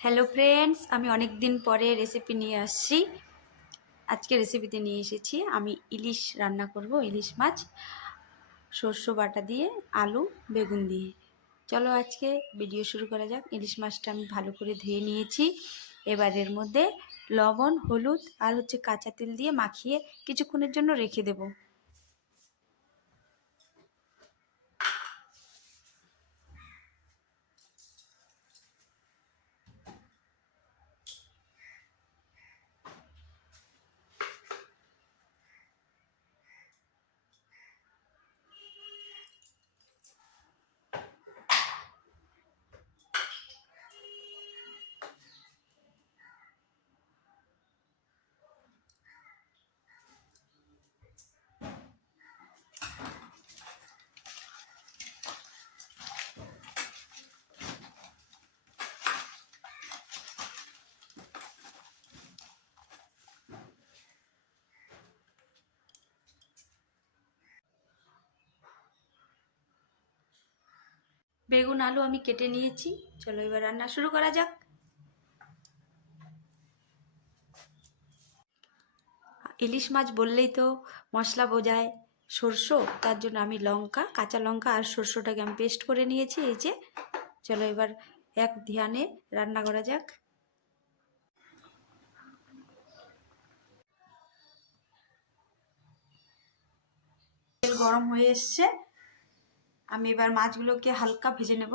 Hello friends আমি অনেক দিন পরে রেসিপি নিয়ে আসছি। আজকে রেসিপিতে নিয়ে এসেছি। আমি ইলিশ রান্না করব, ইলিশ মাছ, সর্ষ বাটা দিয়ে, আলু, বেগুন দিয়ে। চলো আজকে ভিডিও শুরু করা যাক। ইলিশ মাছটা আমি ভালো করে ধুয়ে নিয়েছি। এবার এর মধ্যে লবণ, হলুদ আর হচ্ছে কাঁচা তেল দিয়ে মাখিয়ে কিছুক্ষণের জন্য রেখে দেবো। বেগুন, আলু আমি কেটে নিয়েছি। চলো এবার রান্না শুরু করা যাক। ইলিশ মাছ বললেই তো মশলা বোঝায়। সরষো, তার জন্য আমি লঙ্কা, কাঁচা লঙ্কা আর সরষোটাকে আমি পেস্ট করে নিয়েছি এই যে। চলো এবার এক ধ্যানে রান্না করা যাক। তেল গরম হয়ে এসছে। আমি এবার মাছগুলোকে হালকা ভেজে নেব।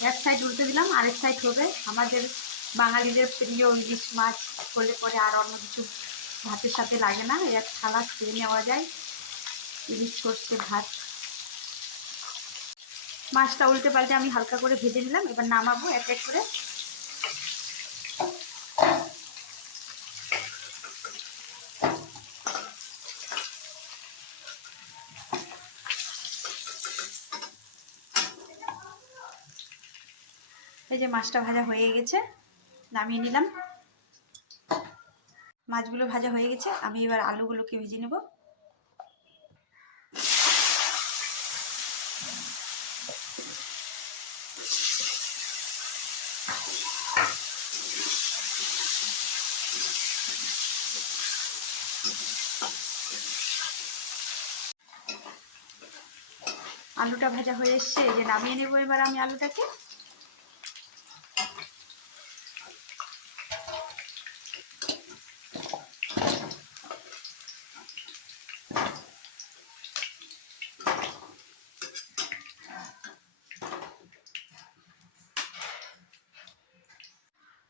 এক সাইড উল্টে দিলাম, আরেক সাইড হবে। আমাদের বাঙালিদের প্রিয় ইলিশ মাছ, করলে পরে আর অন্য কিছু ভাতের সাথে লাগে না। এক থালা খেয়ে নেওয়া যায়, ইলিশ করছে ভাত। মাছটা উল্টে পাল্টে আমি হালকা করে ভেজে নিলাম, এবার নামাবো এক এক করে। এই যে মাছটা ভাজা হয়ে গেছে, নামিয়ে নিলাম। মাছগুলো ভাজা হয়ে গেছে, আমি এবার আলুগুলোকে ভেজে নেব। আলুটা ভাজা হয়ে এসছে যে নামিয়ে নেব এবার আমি আলুটাকে।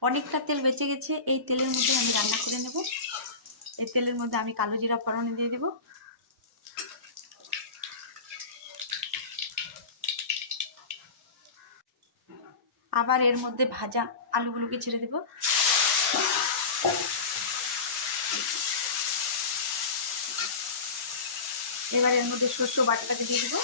অনেকটা তেল বেঁচে গেছে। এই তেলের মধ্যে আমি রান্না করে নেব। এই তেলের মধ্যে আমি কালো জিরা ফোড়নে দিয়ে দেব। আবার এর মধ্যে ভাজা আলুগুলোকে ছেড়ে দেব। এবার এর মধ্যে শস্য বাটাটাকে দিয়ে দেবো।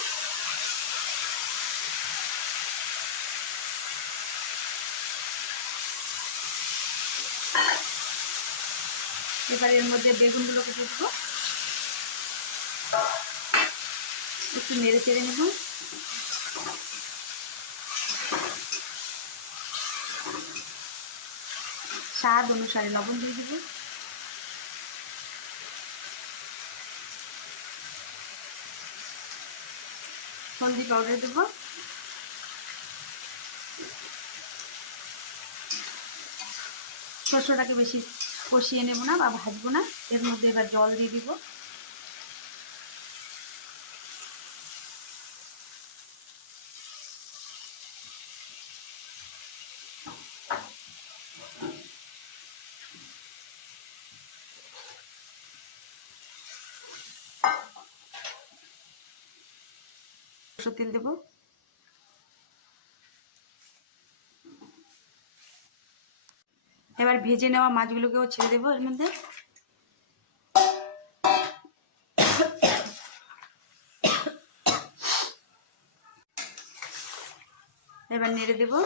এবার এর মধ্যে বেগুনগুলোকে দেখব একটু নেড়ে চেড়ে নেব। স্বাদ অনুসারে লবণ দিয়ে দেবো। হলদি পাউডার দেবো। শস্যটাকে বেশি কষিয়ে নেব না বা ভাজবো না। এর মধ্যে এবার জল দিয়ে দিব। তেল দেবো। এবার ভেজে নেওয়া মাছগুলোকেও ছেড়ে দেবো এর মধ্যে। এবার নেড়ে দেবো।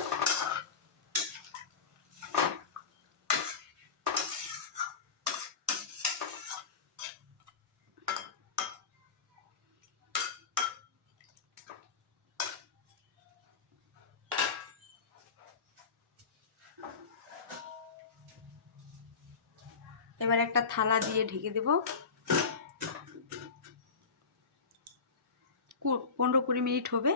এবার একটা থালা দিয়ে ঢেকে দেব। পনেরো কুড়ি মিনিট হবে।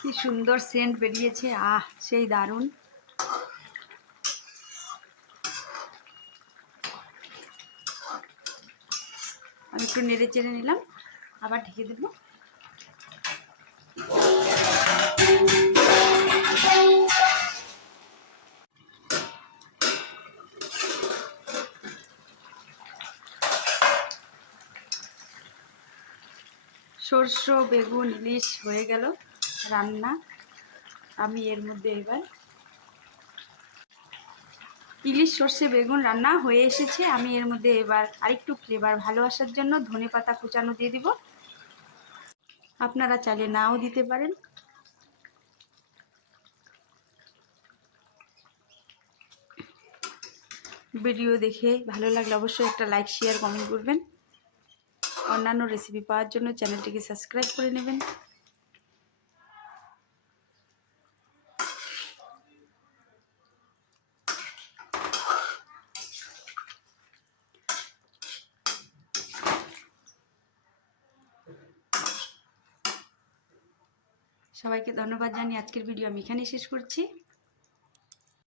কি সুন্দর সেন্ট বেরিয়েছে, আহ, সেই দারুণ। আমি একটু নেড়ে চেড়ে নিলাম। আবার ঢেকে দেবো। সর্ষ বেগুন ইলিশ হয়ে গেল রান্না। আমি এর মধ্যে এবার ইলিশ সর্ষে বেগুন রান্না হয়ে এসেছে। আমি এর মধ্যে এবার আরেকটু ফ্লেভার ভালো আসার জন্য ধনে পাতা কুচানো দিয়ে দিব। আপনারা চাইলে নাও দিতে পারেন। ভিডিও দেখে ভালো লাগলে অবশ্যই একটা লাইক শেয়ার কমেন্ট করবেন। অন্যান্য রেসিপি পাওয়ার জন্য চ্যানেলটিকে সাবস্ক্রাইব করে নেবেন। সবাইকে ধন্যবাদ জানিয়ে আজকের ভিডিও আমি এখানেই শেষ করছি।